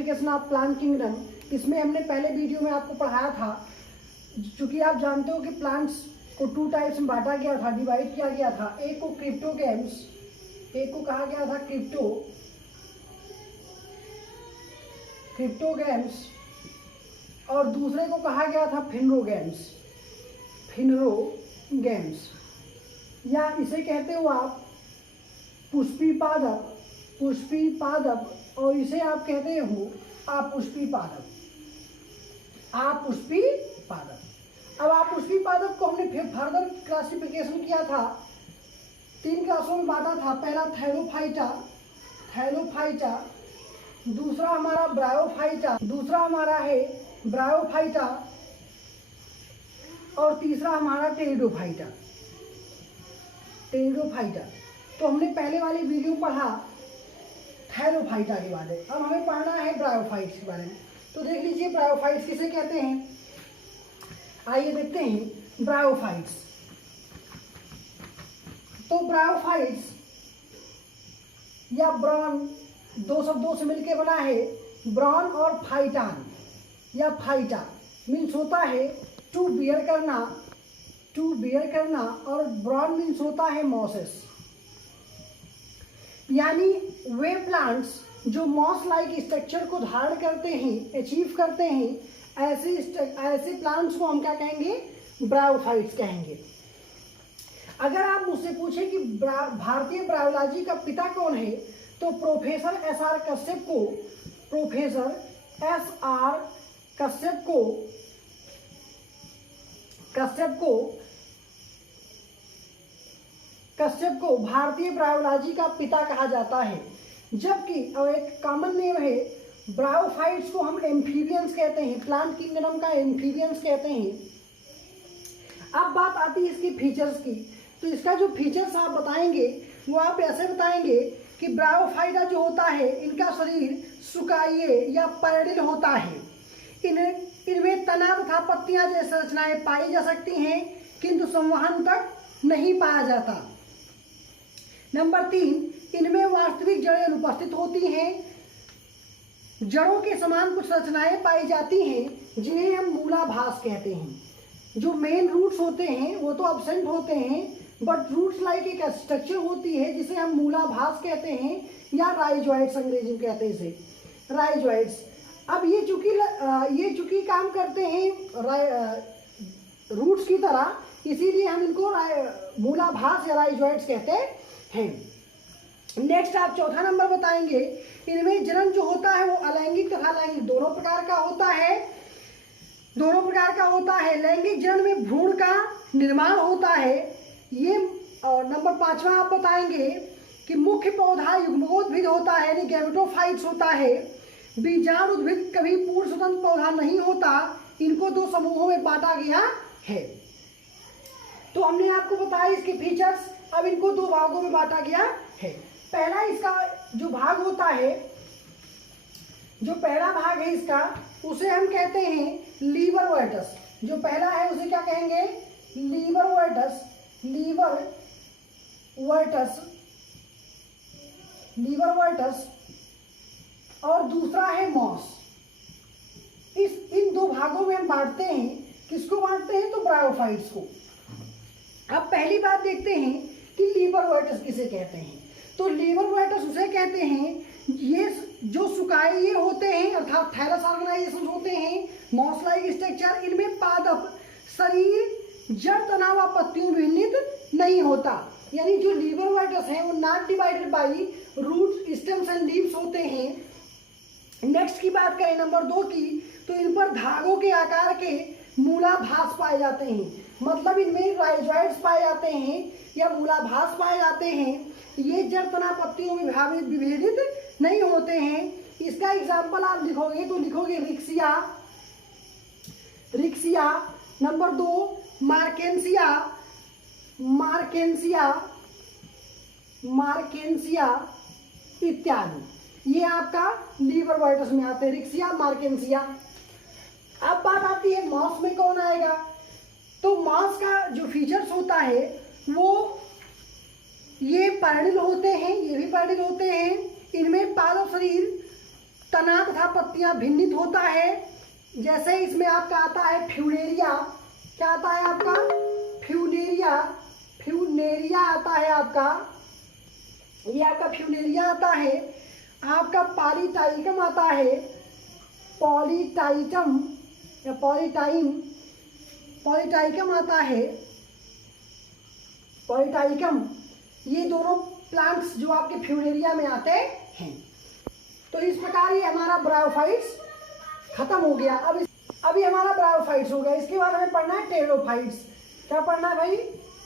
Classification of plant kingdom, इसमें हमने पहले वीडियो में आपको पढ़ाया था। चूंकि आप जानते हो कि प्लांट्स को 2 टाइप्स में बांटा गया था, डिवाइड किया गया था। एक को क्रिप्टोगैम्स, एक को कहा गया था क्रिप्टोगैम्स, और दूसरे को कहा गया था फिनरोगैम्स, या इसे कहते हो आप पुष्पी पादप, और इसे आप कहते हो अपुष्पी पादप। अब अपुष्पी पादप को हमने फिर फर्दर क्लासिफिकेशन किया था, 3 क्लासों में बांटा था। पहला थैलोफाइटा, दूसरा हमारा ब्रायोफाइटा, और तीसरा हमारा टेरिडोफाइटा। तो हमने पहले वाली वीडियो पढ़ा थैलोफाइटा के बारे में। अब हमें पढ़ना है ब्रायोफाइट्स के बारे में। तो देख लीजिए ब्रायोफाइट्स किसे कहते हैं। आइए देखते हैं ब्रायोफाइट्स। तो ब्रायोफाइट्स या ब्रॉन, 2 शब्दों से मिलकर बना है। ब्रॉन और फाइटान या फाइटा मीन्स होता है टू बियर करना, और ब्रॉन मीन्स होता है मॉसेस। यानी वे प्लांट्स जो मॉस लाइक स्ट्रक्चर को धारण करते हैं, अचीव करते हैं, ऐसे प्लांट्स को हम क्या कहेंगे, ब्रायोफाइट्स कहेंगे। अगर आप मुझसे पूछें कि भारतीय ब्रायोलॉजी का पिता कौन है, तो प्रोफेसर एस.आर. कश्यप को भारतीय ब्रायोलॉजी का पिता कहा जाता है। जबकि एक कॉमन नेम है, ब्रायोफाइट्स को हम एम्फीबियंस कहते हैं, प्लांट किंगडम का एम्फीबियंस कहते हैं। अब बात आती है इसकी फीचर्स की। तो इसका जो फीचर्स आप बताएंगे वो आप ऐसे बताएंगे कि ब्रायोफाइटा जो होता है, इनका शरीर सुकाइए या पैरेडिल होता है। इनमें तना तथा पत्तियां जैसी रचनाएं पाई जा सकती हैं, किंतु संवहन तक नहीं पाया जाता। नंबर 3, इनमें वास्तविक जड़ें अनुपस्थित होती हैं। जड़ों के समान कुछ रचनाएं पाई जाती हैं जिन्हें हम मूलाभास कहते हैं। जो मेन रूट्स होते हैं वो तो एब्सेंट होते हैं, बट रूट्स लाइक एक स्ट्रक्चर होती है जिसे हम मूलाभास कहते हैं, या राइजोइड्स अंग्रेजी में कहते हैं इसे, राइजोइड्स। अब ये चूंकि काम करते हैं रूट्स की तरह, इसीलिए हम इनको मूलाभास या राइजोइड्स कहते हैं। नेक्स्ट आप चौथा नंबर बताएंगे। इनमें जनन जो होता है वो अलैंगिक तथा लैंगिक दोनों प्रकार का होता है। लैंगिक जनन में भ्रूण का निर्माण होता है। ये नंबर 5वां आप बताएंगे कि मुख्य पौधा युग्मोद्भिद होता है, यानी गैमेटोफाइट्स होता है। बीजाणु उद्भिद कभी पूर्ण स्वतंत्र पौधा नहीं होता। इनको 2 समूहों में बांटा गया है। तो हमने आपको बताया इसके फीचर्स। अब इनको 2 भागों में बांटा गया है। पहला इसका जो भाग होता है, जो पहला भाग है इसका, उसे हम कहते हैं लीवर वर्टस। जो पहला है उसे क्या कहेंगे, लीवर वर्टस, और दूसरा है मॉस। इन 2 भागों में हम बांटते हैं। किसको बांटते हैं, तो ब्रायोफाइट्स को। अब पहली बात देखते हैं कि लीवर वर्टस किसे कहते हैं। तो लीवर वर्टस उसे कहते हैं, ये जो सुकाइए होते हैं अर्थात थैलस ऑर्गेनाइजेशन होते हैं, मॉस लाइक स्ट्रक्चर। इनमें पादप शरीर जड़ तना व पत्तियों में निर्मित नहीं होता। यानी जो लीवर वर्टस हैं वो not divided by roots, stems and leaves होते हैं। नेक्स्ट की बात करें नंबर 2 की, तो इन पर धागों के आकार के मूलाभास पाए जाते हैं। मतलब इनमें राइजोइड्स पाए जाते हैं या मूलाभास पाए जाते हैं। ये जड़ तना पत्तियों में विभेदित नहीं होते हैं। इसका एग्जाम्पल आप लिखोगे तो लिखोगे रिक्सिया। नंबर 2 मार्केंसिया इत्यादि। ये आपका लीवर वर्टस में आते हैं, रिक्सिया, मार्केंसिया। अब बात आती है मॉस में कौन आएगा। तो मॉस का जो फीचर्स होता है वो ये पैरेडिल होते हैं, ये भी पैरेडिल होते हैं। इनमें पादप शरीर तना तथा पत्तियां भिन्नित होता है। जैसे इसमें आपका आता है फ्यूनेरिया, क्या आता है आपका फ्यूनेरिया, फ्यूनेरिया आता है आपका, ये आपका फ्यूनेरिया आता है। आपका पॉलीटाइकम आता है, पॉलीटाइटम या पॉलीटाइकम आता है, पॉलीटाइकम। ये दोनों प्लांट्स जो आपके फ्यूनेरिया में आते हैं। तो इस प्रकार ये हमारा ब्रायोफाइट्स खत्म हो गया। अभी हमारा ब्रायोफाइट्स हो गया। इसके बाद हमें पढ़ना है टेरोफाइट्स। क्या पढ़ना है भाई?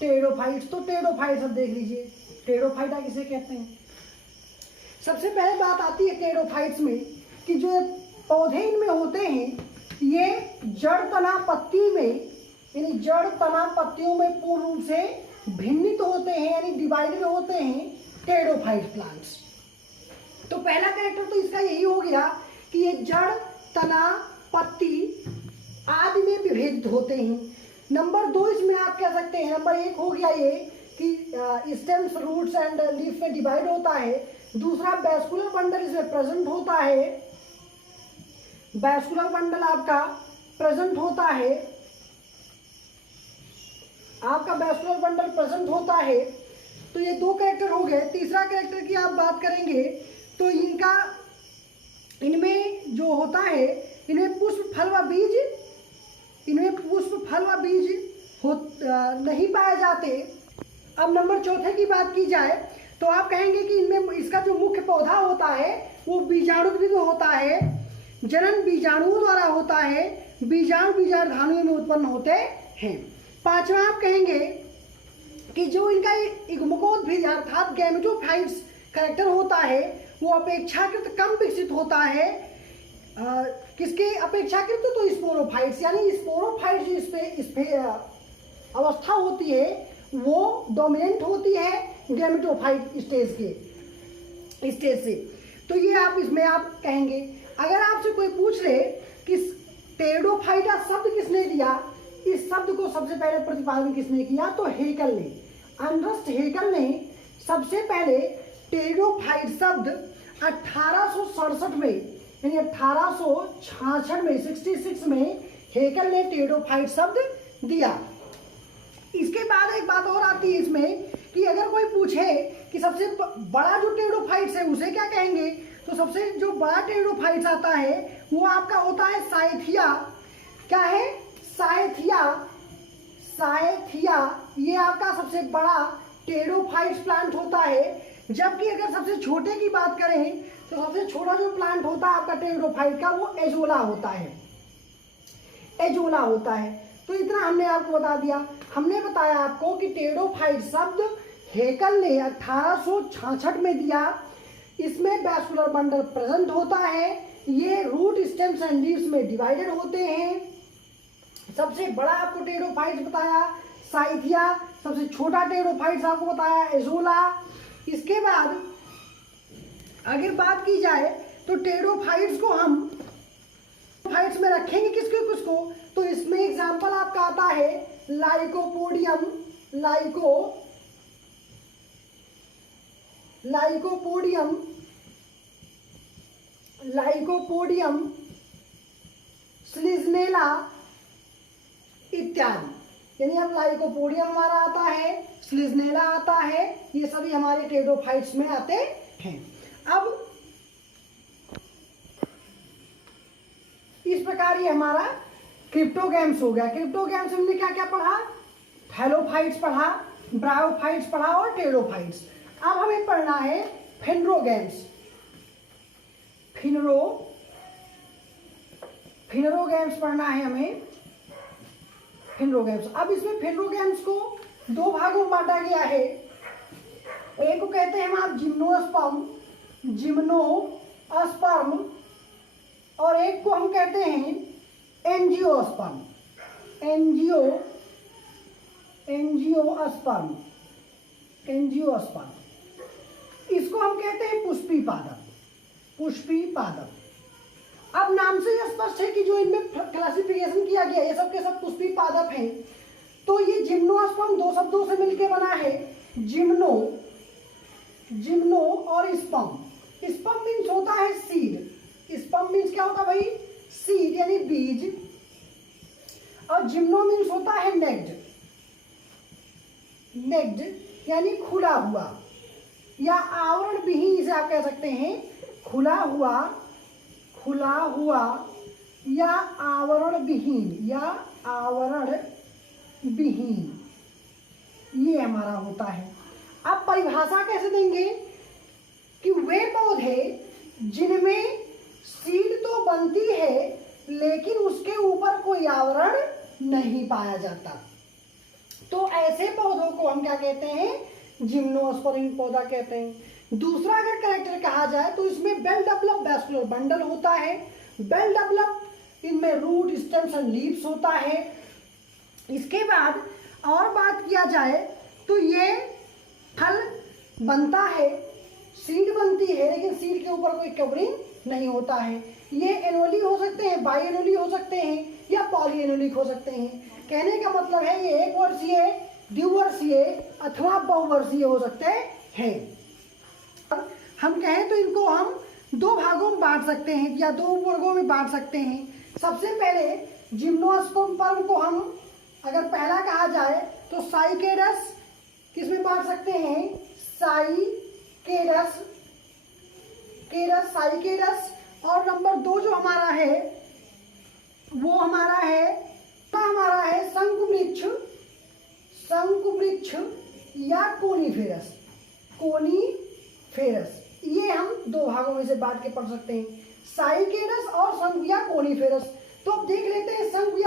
टेरोफाइट्स। तो टेरोफाइट्स अब देख लीजिए, टेरोफाइटा किसे कहते हैं। सबसे पहले बात आती है टेरोफाइट्स में कि जो पौधे इनमें होते हैं, ये जड़ तना पत्ती में, यानी जड़ तना पत्तियों में पूर्ण रूप से भिन्नित होते हैं, यानी डिवाइडेड होते हैं टेरोफाइट प्लांट्स। तो पहला कैरेक्टर तो इसका यही हो गया कि ये जड़ तना पत्ती आदि में विभेदित होते हैं। नंबर 2 इसमें आप कह सकते हैं, नंबर 1 हो गया ये कि स्टेम्स रूट्स एंड लीफ में डिवाइड होता है। दूसरा वैस्कुलर बंडल इसमें प्रेजेंट होता है, वैस्कुलर बंडल आपका प्रेजेंट होता है, आपका वैस्कुलर बंडल प्रेजेंट होता है। तो ये 2 कैरेक्टर हो गए। तीसरा कैरेक्टर की आप बात करेंगे तो इनमें जो होता है, इनमें पुष्प फल व बीज, इनमें पुष्प फल व बीज नहीं पाए जाते। अब नंबर 4 की बात की जाए तो आप कहेंगे कि इनमें इसका जो मुख्य पौधा होता है वो बीजाणुद्विद होता है, जनन बीजाणुओं द्वारा होता है, बीजाणु बीजाणुधानुओं में उत्पन्न होते हैं। 5वां आप कहेंगे कि जो इनका इग्मकोद्भिद अर्थात गैमेटोफाइट्स कैरेक्टर होता है वो अपेक्षाकृत कम विकसित होता है। किसके अपेक्षाकृत? तो स्पोरोफाइट्स, यानी स्पोरोफाइट्स जो इसपे अवस्था होती है वो डोमिनेंट होती है गैमेटोफाइट स्टेज से। तो ये आप इसमें आप कहेंगे। अगर आपसे कोई पूछ ले कि टेरोडोफाइटा शब्द किसने दिया, इस शब्द को सबसे पहले प्रतिपादन किसने किया, तो हेकल ने, अर्नस्ट हेकल ने सबसे पहले टेरोडोफाइट शब्द 1867 में, यानी 1866 में, 66 में हेकल ने टेरोडोफाइट शब्द दिया। इसके बाद एक बात और आती है इसमें कि अगर कोई पूछे कि सबसे बड़ा जो टेरोडोफाइट्स है उसे क्या कहेंगे, तो सबसे जो बड़ा टेरोडोफाइट्स आता है वो आपका होता है साइथिया। क्या है? साइथिया। साइथिया ये आपका सबसे बड़ा टेरोडोफाइट्स प्लांट होता है। जबकि अगर सबसे छोटे की बात करें तो सबसे छोटा जो प्लांट होता है आपका टेरोडोफाइट का वो एजोला होता है, एजोला होता है। तो इतना हमने आपको बता दिया। हमने बताया आपको कि टेरोडोफाइट शब्द हेकल ने 1866 में दिया। इसमें वैस्कुलर बंडल प्रेजेंट होता है, ये रूट स्टेम्स एंड लीव्स में डिवाइडेड होते हैं। सबसे बड़ा आपको टेरोडोफाइट्स बताया साइथिया, सबसे छोटा टेरोडोफाइट्स आपको बताया एजोला। इसके बाद अगर बात की जाए तो टेरोडोफाइट्स को हम फाइट्स में रखेंगे किसके किसको, तो इसमें एग्जांपल आपका आता है लाइकोपोडियम, लाइकोपोडियम, स्लिजनेला इत्यादि। यानी अब लाइकोपोडियम हमारा आता है, स्लिजनेला आता है, ये सभी हमारे टेरोडोफाइट्स में आते हैं। अब इस प्रकार ये हमारा क्रिप्टोगैम्स हो गया। क्रिप्टोगैम्स हमने क्या क्या पढ़ा? थैलोफाइट्स पढ़ा, ब्रायोफाइट्स पढ़ा और टेरोडोफाइट्स। अब हमें पढ़ना है फिनरोगैम्स। फिनरोगैम्स पढ़ना है हमें, फिनरोगैम्स। अब इसमें फिनरोगैम्स को 2 भागों में बांटा गया है। एक को कहते हैं हम आप जिम्नोस्पर्म, और एक को हम कहते हैं एंजियोस्पर्म। इसको हम कहते हैं पुष्पी पादप। अब नाम से यह स्पष्ट है कि जो इनमें क्लासिफिकेशन किया गया ये सब के सब पुष्पी पादप हैं। तो ये जिम्नोस्पर्म 2 शब्दों से मिलकर बना है, जिम्नो और स्पर्म। स्पर्म मीन्स होता है सीड, स्पर्म मीन्स क्या होता है भाई, सीड यानी बीज, और जिम्नो मीन्स होता है नेक्ड, नेक्ड यानी खुला हुआ या आवरण विहीन, इसे आप कह सकते हैं खुला हुआ, खुला हुआ या आवरण विहीन, या आवरण विहीन, ये हमारा होता है। अब परिभाषा कैसे देंगे कि वे पौधे जिनमें सीड तो बनती है लेकिन उसके ऊपर कोई आवरण नहीं पाया जाता, तो ऐसे पौधों को हम क्या कहते हैं, जिम्नोस्पर्म पौधा कहते हैं। दूसरा अगर कैरेक्टर कहा जाए तो इसमें वेल डेवलप्ड वैस्कुलर बंडल होता है, वेल डेवलप्ड इनमें रूट स्टेम्स एंड लीव्स होता है। इसके बाद और बात किया जाए तो ये फल बनता है, सीड बनती है लेकिन सीड के ऊपर कोई कवरिंग नहीं होता है। ये एनुअली हो सकते हैं, बाई एनुअली हो सकते हैं, या पॉली एनुअलिक हो सकते हैं। कहने का मतलब है ये एक वर्षीय, द्विवर्षीय अथवा बहुवर्षीय हो सकते हैं। हम कहें तो इनको हम दो भागों में बांट सकते हैं या दो वर्गों में बांट सकते हैं। सबसे पहले जिम्नोस्पर्म को हम अगर पहला कहा जाए तो साइकेडस किस में बांट सकते हैं, साइकेडस, साइकेडस। और नंबर 2 जो हमारा है वो हमारा है शंकुवृक्ष, शंकुवृक्ष या कोनीफेरस, कोनीफेरस। ये हम दो भागों में से बांट के पढ़ सकते हैं, साइकेडस और शंकु या कोनीफेरस। तो अब देख लेते हैं शंकु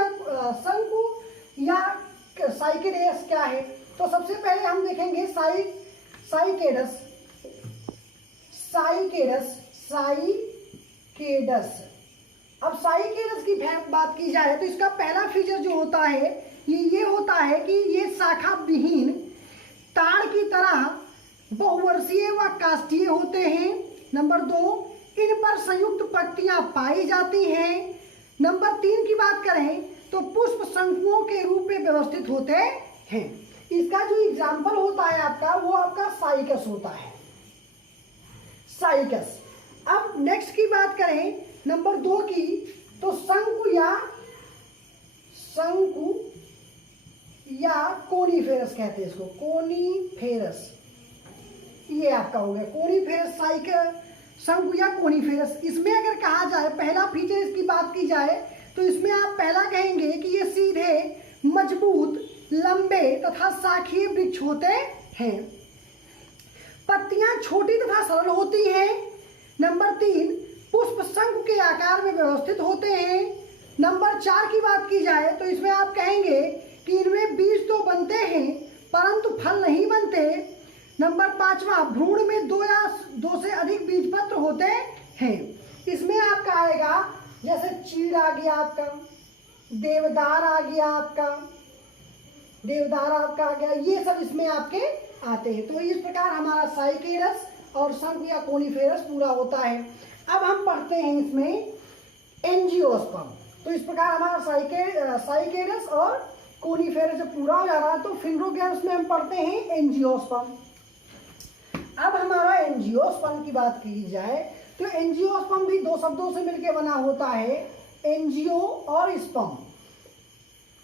या साइकेडस क्या है। तो सबसे पहले हम देखेंगे साइकेडस, साइकेडस, साइकेडस। अब साइकेडस की बात की जाए तो इसका पहला फीचर जो होता है ये होता है कि ये शाखा विहीन ताड़ की तरह बहुवर्षीय व काष्ठीय होते हैं। नंबर 2, इन पर संयुक्त पत्तियां पाई जाती हैं। नंबर 3 की बात करें तो पुष्प शंकुओं के रूप में व्यवस्थित होते हैं। इसका जो एग्जाम्पल होता है आपका वो आपका साइकस होता है, साइकस। अब नेक्स्ट की बात करें नंबर 2 की तो शंकु या कोनीफेरस कहते हैं इसको, कोनीफेरस। ये आपका हो गया कोनीफेरस, शंकु या कोनीफेरस। इसमें अगर कहा जाए पहला फीचर इसकी बात की जाए तो इसमें आप पहला कहेंगे कि ये सीधे, मजबूत, लंबे तथा शाखीय वृक्ष होते हैं। पत्तियां छोटी तथा सरल होती हैं। नंबर 3, पुष्प शंकु के आकार में व्यवस्थित होते हैं। नंबर 4 की बात की जाए तो इसमें आप कहेंगे कि इनमें बीज तो बनते हैं परंतु फल नहीं बनते। नंबर 5वां, भ्रूण में 2 से अधिक बीजपत्र होते हैं। इसमें आपका आएगा जैसे चीड़ आ गया आपका, देवदार आ गया आपका, देवदार आपका आ गया, ये सब इसमें आपके आते हैं। तो इस प्रकार हमारा साइकेडस और शंकु या कोनीफेरस पूरा होता है। अब हम पढ़ते हैं इसमें एंजियोस्पर्म। तो इस प्रकार हमारा साइकेडस और कोनीफेरस जब पूरा हो जा रहा है तो फिलोगेम्स में हम पढ़ते हैं एंजियोस्पर्म। अब हमारा एंजियोस्पर्म की बात की जाए तो एंजियोस्पर्म भी दो शब्दों से मिलकर बना होता है, एंजियो और स्पर्म।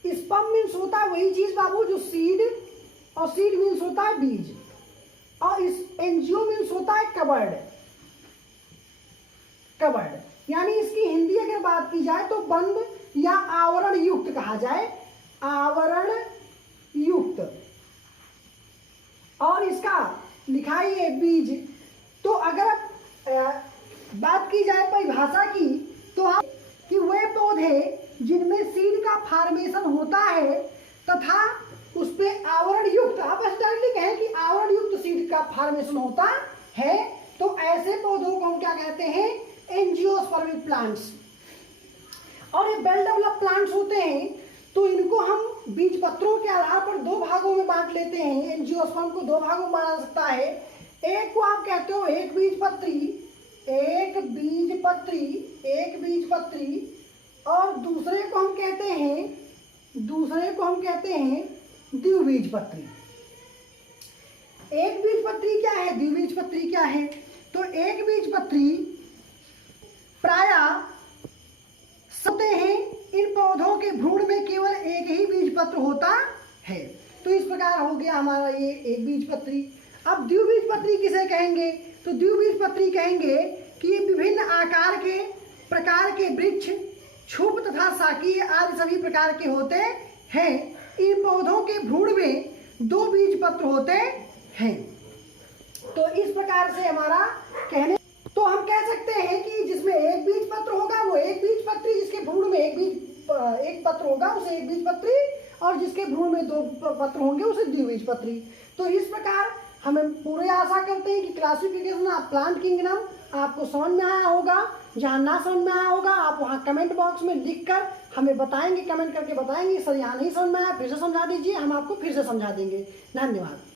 स्पर्म मीन्स होता है वही चीज बाबू जो सीड, और सीड मीन्स होता है बीज, और इस एंजियो मीन्स होता है कवर्ड, कवर्ड यानी इसकी हिंदी अगर बात की जाए तो बंद या आवरण युक्त कहा जाए, आवरण युक्त। और इसका लिखाई है बीज। तो अगर बात की जाए परिभाषा की तो आप कि वे पौधे जिनमें सीड का फॉर्मेशन होता है तथा उस पे आवरण युक्त, आप डायरेक्टली कहें कि आवरण युक्त सीड का फॉर्मेशन होता है, तो ऐसे पौधों को हम क्या कहते हैं, एंजियोस्पर्मिक प्लांट्स। और ये वेल डेवलप्ड प्लांट्स होते हैं तो इनको हम बीज पत्रों के आधार पर दो भागों में बांट लेते हैं। एंजियोस्पर्म को दो भागों में बांटा सकता है। एक को आप कहते हो एक बीजपत्री, एक बीजपत्री, एक बीजपत्री, और दूसरे को हम कहते हैं द्विबीजपत्री। एक बीजपत्री क्या है, द्विबीजपत्री क्या है? तो एक बीजपत्री प्रायः होते हैं, इन पौधों के भ्रूण में केवल एक ही बीजपत्र होता है। तो इस प्रकार हो गया हमारा ये एक बीजपत्री। अब द्विबीजपत्री किसे कहेंगे? तो द्विबीजपत्री कहेंगे कि ये विभिन्न आकार के प्रकार के वृक्ष, क्षुप तथा शाकीय आदि सभी प्रकार के होते हैं। इन पौधों के भ्रूण में 2 बीजपत्र होते हैं। तो इस प्रकार से हमारा कहने, तो हम कह सकते हैं कि जिसमें एक बीजपत्र होगा वो एक बीजपत्री, जिसके भ्रूण में एक पत्र होगा उसे एक बीजपत्री, और जिसके भ्रूण में 2 पत्र होंगे उसे द्विबीजपत्री। तो इस प्रकार हमें पूरे आशा करते हैं कि क्लासिफिकेशन ऑफ प्लांट किंगडम आपको समझ में आया होगा। जहाँ ना समझ में आया होगा आप वहाँ कमेंट बॉक्स में लिखकर हमें बताएंगे, कमेंट करके बताएंगे सर यहाँ नहीं समझ में आया, फिर से समझा दीजिए, हम आपको फिर से समझा देंगे। धन्यवाद।